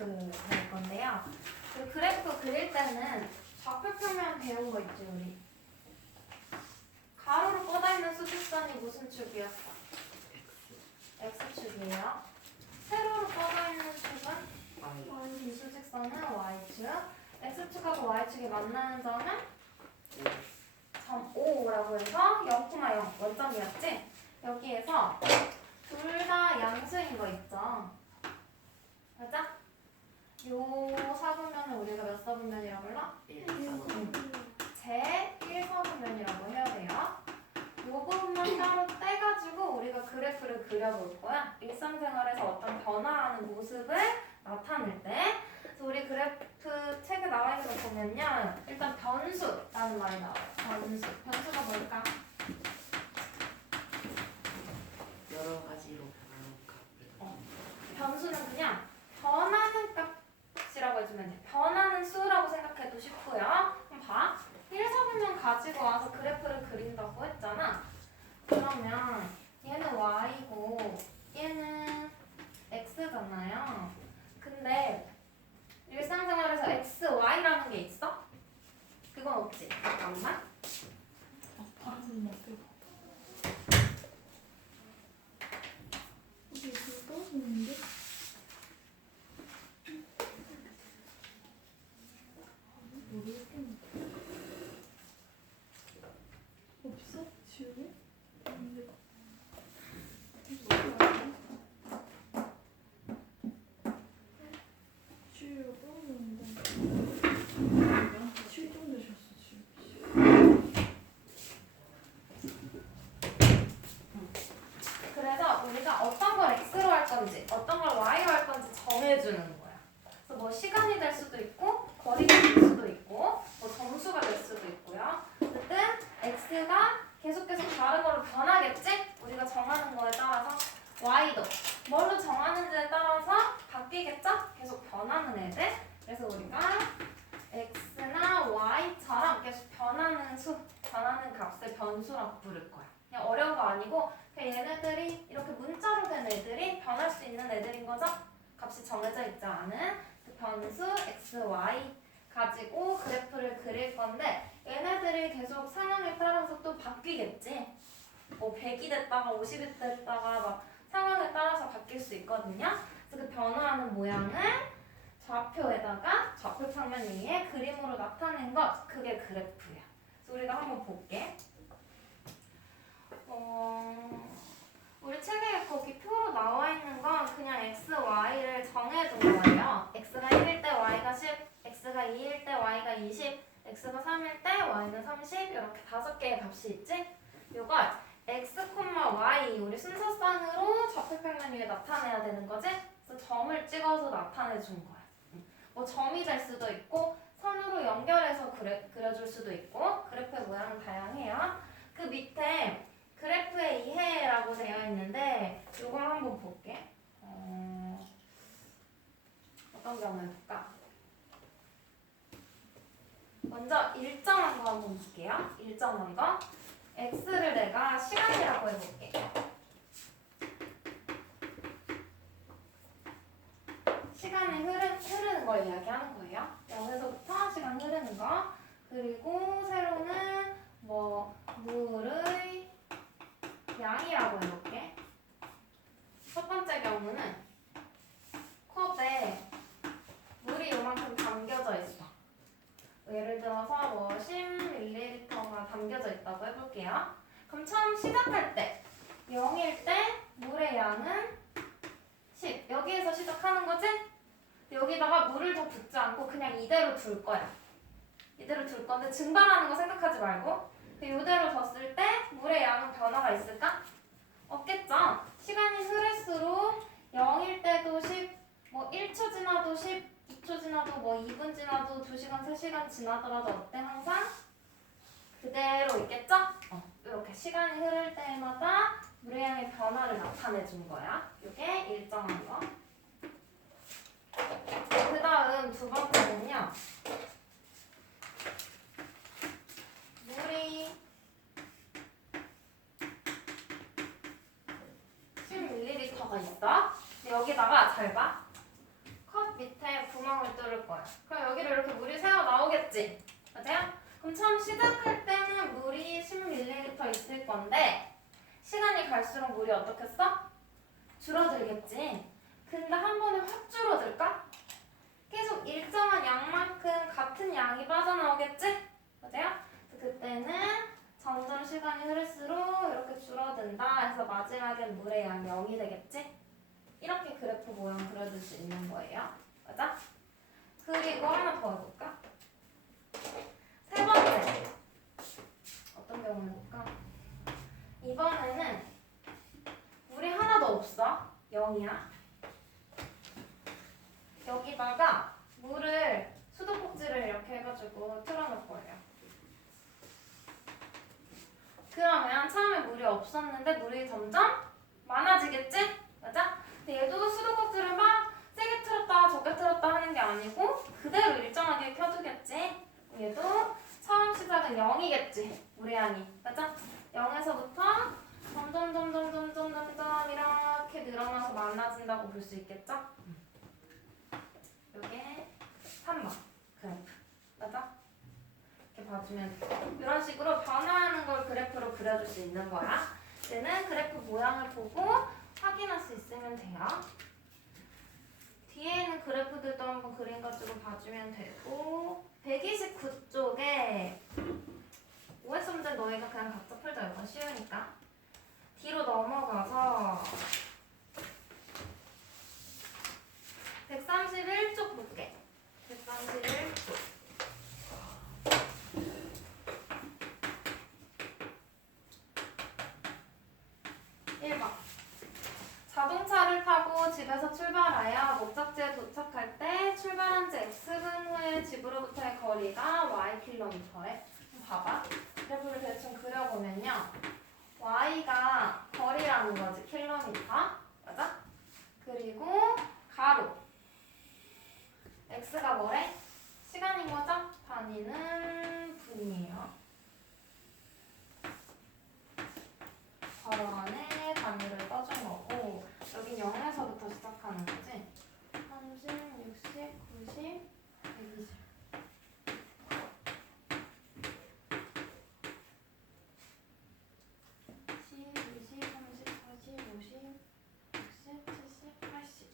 그래프 될 건데요. 그 그래프 그릴 때는 좌표평면 배운 거 있죠, 우리? 가로로 뻗어있는 수직선이 무슨 축이었어? X축이에요. 세로로 뻗어있는 축은? 이 수직선은 Y축. X축하고 Y축이 만나는 점은? 점 5라고 해서 0,0 원점이었지? 여기에서 둘 다 양수인 거 있죠? 맞아? 요 사분면을 우리가 몇 사분면이라고 불러? 제 1사분면이라고 해야 돼요. 요 부분만 따로 떼가지고 우리가 그래프를 그려볼 거야. 일상생활에서 어떤 변화하는 모습을 나타낼 때. 그래서 우리 그래프 책에 나와 있는 거 보면요. 일단 변수라는 말이 나와요. 변수. 변수가 뭘까? 여러 가지로 변하는 값을. 변수는 그냥 변하는 값이라고 해주면 돼. 변하는 수라고 생각해도 쉽고요. 그럼 봐. 1사분면 가지고 와서 그래프를 그린다고 했잖아. 그러면 얘는 y고 얘는 x잖아요. 근데 일상생활에서 x, y라는 게 있어? 그건 없지. 잠깐만. 파란색 맛들 이게 불 떠오르는데? 모르겠겠네. 없어? 지우개? 근데 지우개가 떠오르는데 나한테 7점 내셨어 지우개. 그래서 우리가 어떤 걸 x로 할 건지 어떤 걸 y로 할 건지 정해주는 거야. 그래서 뭐 시간이 될 수도 있고 거리가 될 수도 있고 뭐 점수가 될 수도 있고요. 어쨌든 x가 계속 다른 걸로 변하겠지? 우리가 정하는 거에 따라서 y도 뭘로 정하는지에 따라서 바뀌겠죠? 계속 변하는 애들. 그래서 우리가 x나 y처럼 계속 변하는 수, 변하는 값을 변수라고 부를 거야. 그냥 어려운 거 아니고 그냥 얘네들이 이렇게 문자로 된 애들이 변할 수 있는 애들인 거죠? 값이 정해져 있지 않은 그 변수 x, y 가지고 그래프를 그릴 건데 얘네들이 계속 상황에 따라서 또 바뀌겠지? 뭐 100이 됐다가 50이 됐다가 막 상황에 따라서 바뀔 수 있거든요. 그래서 그 변화하는 모양을 좌표에다가 좌표 평면 위에 그림으로 나타낸 것, 그게 그래프야. 그래서 우리가 한번 볼게. 우리 책에 거기 표로 나와 있는 건 그냥 x, y를 정해둔 거예요. x가 1일 때 y가 10, x가 2일 때 y가 20, x가 3일 때 y는 30 이렇게 5개의 값이 있지? 이걸 x, y 우리 순서상으로 좌표평면 위에 나타내야 되는 거지? 그래서 점을 찍어서 나타내 준 거야. 뭐 점이 될 수도 있고 선으로 연결해서 그려줄 수도 있고 그래프의 모양은 다양해요. 그 밑에 그래프의 이해라고 되어 있는데 이걸 한번 볼게. 어떤 경우 해볼까? 먼저 일정한 거 한번 볼게요. 일정한 거. x를 내가 시간이라고 해볼게. 시간이 흐르는 걸 이야기하는 거예요. 0에서부터 시간 흐르는 거. 그리고 세로는 뭐 물의 양이라고 해볼게. 첫 번째 경우는 컵에 물이 요만큼 담겨져 있어. 예를 들어서 뭐 10ml가 담겨져 있다고 해볼게요. 그럼 처음 시작할 때 0일 때 물의 양은 10. 여기에서 시작하는 거지? 여기다가 물을 더 붓지 않고 그냥 이대로 둘 거야. 이대로 둘 건데 증발하는 거 생각하지 말고 이대로 뒀을 때 물의 양은 변화가 있을까? 없겠죠? 시간이 흐를수록 0일 때도 10, 뭐 1초 지나도 10, 2초 지나도 뭐 2분 지나도 2시간, 3시간 지나더라도 어때? 항상 그대로 있겠죠? 이렇게 시간이 흐를 때마다 물의 양의 변화를 나타내 준 거야. 이게 일정한 거. 그 다음 두 번째는요. 물이 10ml가 있어. 근데 여기다가 잘 봐. 컵 밑에 구멍을 뚫을 거야. 그럼 여기를 이렇게 물이 새어 나오겠지? 맞아요? 그럼 처음 시작할 때는 물이 10ml 있을 건데 시간이 갈수록 물이 어떻겠어? 줄어들겠지? 근데 한 번에 확 줄어들까? 계속 일정한 양만큼 같은 양이 빠져나오겠지? 맞아요? 그때는 점점 시간이 흐를수록 이렇게 줄어든다 해서 마지막엔 물의 양이 0이 되겠지? 이렇게 그래프 모양 그려줄 수 있는 거예요. 맞아? 그리고 하나 더 해볼까? 세 번째. 어떤 경우 해볼까? 이번에는 물이 하나도 없어. 0이야. 여기다가 물을 수도꼭지를 이렇게 해가지고 틀어놓을 거예요. 그러면 처음에 물이 없었는데 물이 점점 많아지겠지? 맞아? 근데 얘도 수도꼭지를 막 세게 틀었다 적게 틀었다 하는 게 아니고 그대로 일정하게 켜두겠지? 얘도 처음 시작은 0이겠지? 물의 양이. 맞아? 0에서부터 점점 이렇게 늘어나서 많아진다고 볼 수 있겠죠? 요게 3번 그래프. 맞아? 이렇게 봐주면 이런 식으로 변화하는 걸 그래프로 그려줄 수 있는 거야. 얘는 그래프 모양을 보고 확인할 수 있으면 돼요. 뒤에 있는 그래프들도 한번 그림 가지고 봐주면 되고 129쪽에 OS 문제 너희가 그냥 각자 풀자. 이건 쉬우니까. 뒤로 넘어가서 131쪽 볼게. 131쪽. 1번. 자동차를 타고 집에서 출발하여 목적지에 도착할 때 출발한 지 X분 후에 집으로부터의 거리가 Ykm래. 봐봐. 그래프를 대충 그려보면요. Y가 거리라는 거지. 킬로미터. 맞아? 그리고 가로. X가 뭐래? 시간인 거죠? 단위는 분이에요. 괄호 안에 단위를 떠준 거고 여긴 0에서부터 시작하는 거지? 30, 60, 90, 120 10, 20, 30, 40, 50, 60, 70, 80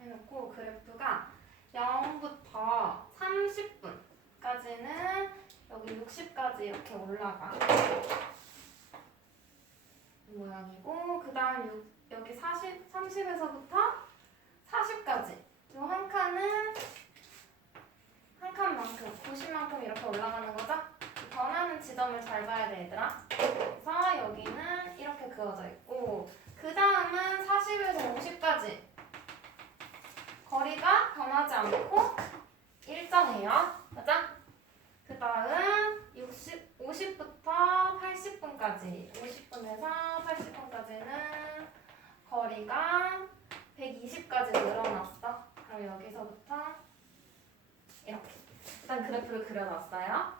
해놓고 그래프가 0부터 30분까지는 여기 60까지 이렇게 올라가 모양이고 그 다음 여기 30에서부터 40까지 이 한 칸은 한 칸만큼 90만큼 이렇게 올라가는 거죠? 변하는 지점을 잘 봐야 돼 얘들아. 그래서 여기는 이렇게 그어져 있고 그 다음은 40에서 50까지 거리가 변하지 않고 일정해요. 맞아? 그 다음 50부터 80분까지 50분에서 80분까지는 거리가 120까지 늘어났어. 그럼 여기서부터 이렇게 일단 그래프를 그려놨어요.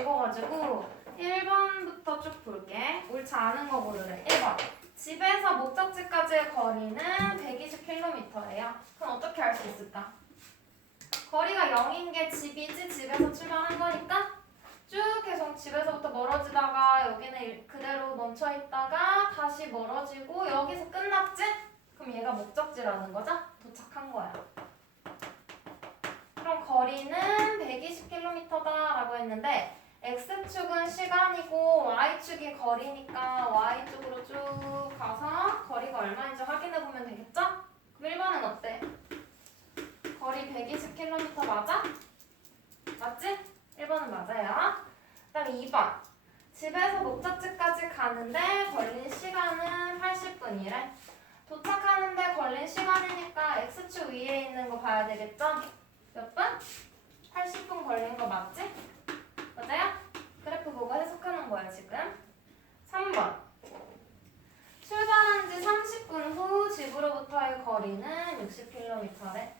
이거 가지고 1번부터 쭉 볼게. 옳지 않은 거 고르래. 1번 집에서 목적지까지의 거리는 120km래요. 그럼 어떻게 알 수 있을까? 거리가 0인 게 집이지 집에서 출발한 거니까 쭉 계속 집에서부터 멀어지다가 여기는 그대로 멈춰있다가 다시 멀어지고 여기서 끝났지? 그럼 얘가 목적지라는 거죠? 도착한 거야. 그럼 거리는 120km다라고 했는데 X축은 시간이고 Y축이 거리니까 Y쪽으로 쭉 가서 거리가 얼마인지 확인해보면 되겠죠? 그럼 1번은 어때? 거리 120km 맞아? 맞지? 1번은 맞아요. 그 다음에 2번 집에서 목적지까지 가는데 걸린 시간은 80분이래. 도착하는데 걸린 시간이니까 X축 위에 있는 거 봐야 되겠죠? 몇 분? 80분 걸린 거 맞지? 맞아요? 그래프 보고 해석하는 거야 지금. 3번 출발한 지 30분 후 집으로부터의 거리는 60km래.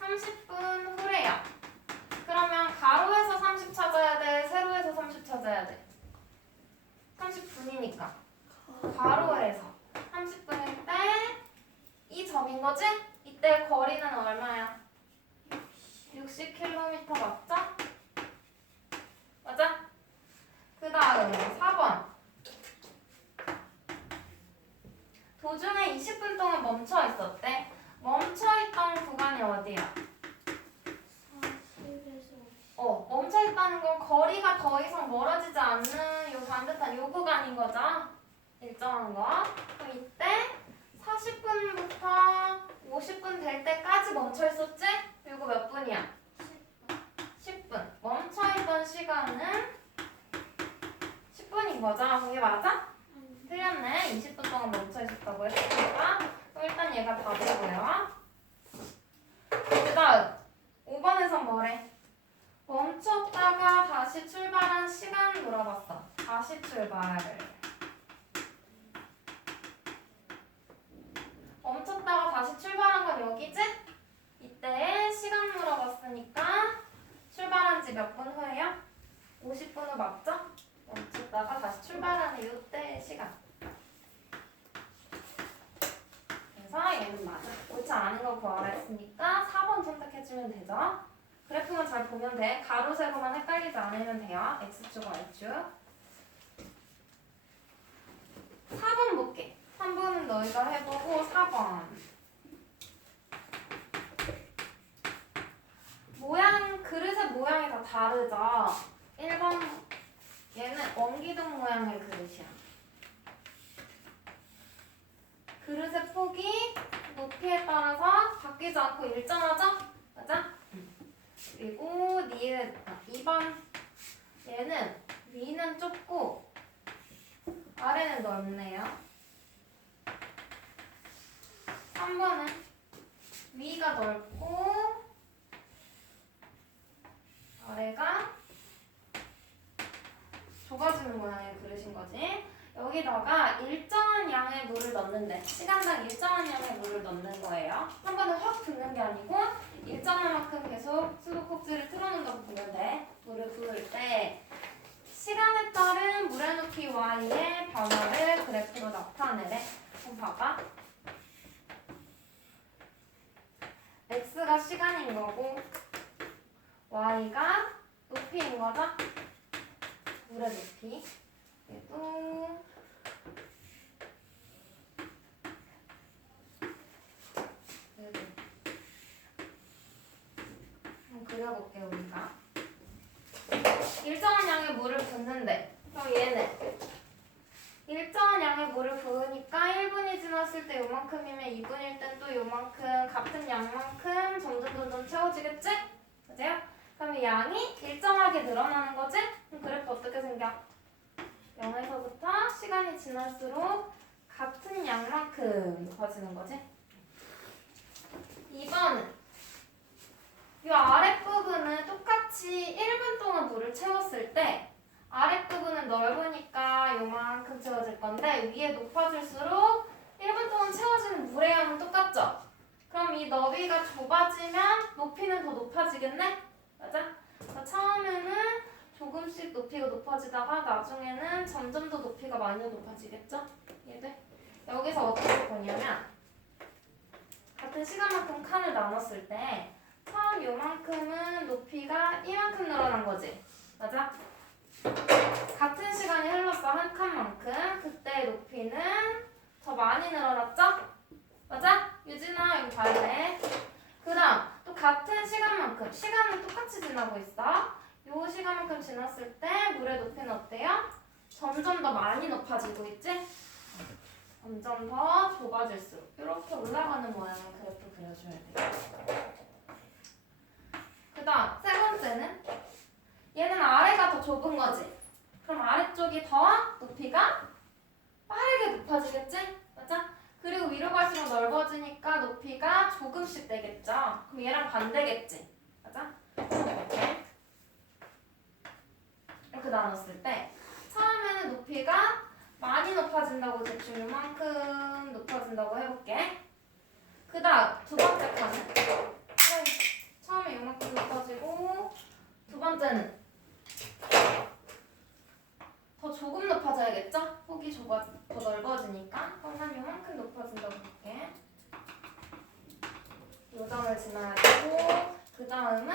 30분 후래요. 그러면 가로에서 30 찾아야 돼? 세로에서 30 찾아야 돼? 30분이니까 거지? 이때 거리는 얼마야? 60km 맞죠? 맞아? 그 다음 4번. 도중에 20분 동안 멈춰 있었대. 멈춰 있던 구간이 어디야? 40에서 멈춰 있다는 건 거리가 더 이상 멀어지지 않는 요 반듯한 요 구간인 거죠? 일정한 거. 그럼 이때 40분부터 50분 될 때까지 멈춰 있었지? 그리고 몇 분이야? 10분. 멈춰 있던 시간은 10분인 거죠? 그게 맞아? 틀렸네. 20분 동안 멈춰 있었다고 했으니까. 그럼 일단 얘가 답이고요. 그 다음 5번에선 뭐래? 멈췄다가 다시 출발한 시간 물어봤어. 다시 출발. 멈췄다가 다시 출발한 건 여기지? 이때 시간 물어봤으니까 출발한 지 몇 분 후에요? 50분 후 맞죠? 멈췄다가 다시 출발하는 이때의 시간. 그래서 얘는 맞아. 옳지 않은 거 구하라 했으니까 4번 선택해주면 되죠? 그래프만 잘 보면 돼. 가로 세로만 헷갈리지 않으면 돼요. X축, Y축. 4번 볼게. 3번은 너희가 해보고 4번. 그릇의 모양이 다 다르죠? 1번 얘는 원기둥 모양의 그릇이야. 그릇의 폭이 높이에 따라서 바뀌지 않고 일정하죠? 맞아? 그리고 2번 얘는 위는 좁고 아래는 넓네요. 3번은 위가 넓고 아래가 좁아지는 모양의 그릇인 거지. 여기다가 일정한 양의 물을 넣는데 시간당 일정한 양의 물을 넣는 거예요. 한 번에 확 붓는 게 아니고 일정한 만큼 계속 수도꼭지를 틀어놓는다고 보면 돼. 물을 부을 때 시간에 따른 물의 높이 Y의 변화를 그래프로 나타내래. 그럼 봐봐. X가 시간인 거고 Y가 높이인 거죠? 물의 높이. 얘도 한번 그려볼게 우리가. 일정한 양의 물을 붓는데 그럼 얘는 일정한 양의 물을 부으니까 1분이 지났을 때 요만큼이면 2분일 땐 또 요만큼 같은 양만큼 점점 채워지겠지? 맞아요? 그럼 이 양이 일정하게 늘어나는 거지? 그럼 그래프 어떻게 생겨? 0에서부터 시간이 지날수록 같은 양만큼 높아지는 거지? 2번은 이 아랫부분은 똑같이 1분 동안 물을 채웠을 때 아랫부분은 넓으니까 요만큼 채워질 건데 위에 높아질수록 1분 동안 채워지는 물의 양은 똑같죠? 그럼 이 너비가 좁아지면 높이는 더 높아지겠네? 맞아? 그러니까 처음에는 조금씩 높이가 높아지다가 나중에는 점점 더 높이가 많이 높아지겠죠? 이해돼? 여기서 어떻게 보냐면 같은 시간만큼 칸을 나눴을 때 처음 요만큼은 높이가 이만큼 늘어난 거지? 맞아? 같은 시간이 흘렀어 한 칸만큼 그때 높이는 더 많이 늘어났죠? 맞아? 유진아 이거 봐야 돼. 그 다음 또 같은 시간만큼 시간은 똑같이 지나고 있어. 요 시간만큼 지났을 때 물의 높이는 어때요? 점점 더 많이 높아지고 있지? 점점 더 좁아질수록 이렇게 올라가는 모양의 그래프 그려줘야 돼. 그 다음 세 번째는 얘는 아래가 더 좁은 거지? 그럼 아래쪽이 더 높이가 빠르게 높아지겠지? 맞아? 그리고 위로 갈수록 넓어지니까 높이가 조금씩 되겠죠? 그럼 얘랑 반대겠지? 맞아? 이렇게 나눴을 때 처음에는 높이가 많이 높아진다고 대충 요만큼 높아진다고 해볼게. 그 다음 두 번째 칸은 처음에 요만큼 높아지고 두 번째는 더 조금 높아져야겠죠? 폭이 더 넓어지니까 그럼 한 요만큼 높아진다고 볼게. 시간을 지나야 되고 그 다음은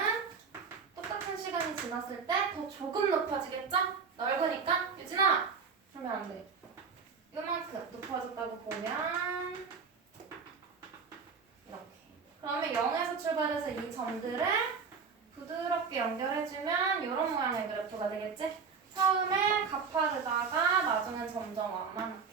똑같은 시간이 지났을 때 더 조금 높아지겠죠? 넓으니까 유진아! 그러면 안 돼. 요만큼 높아졌다고 보면 이렇게. 그러면 0에서 출발해서 이 점들을 부드럽게 연결해주면 이런 모양의 그래프가 되겠지? 처음에 가파르다가 나중엔 점점 완만하게.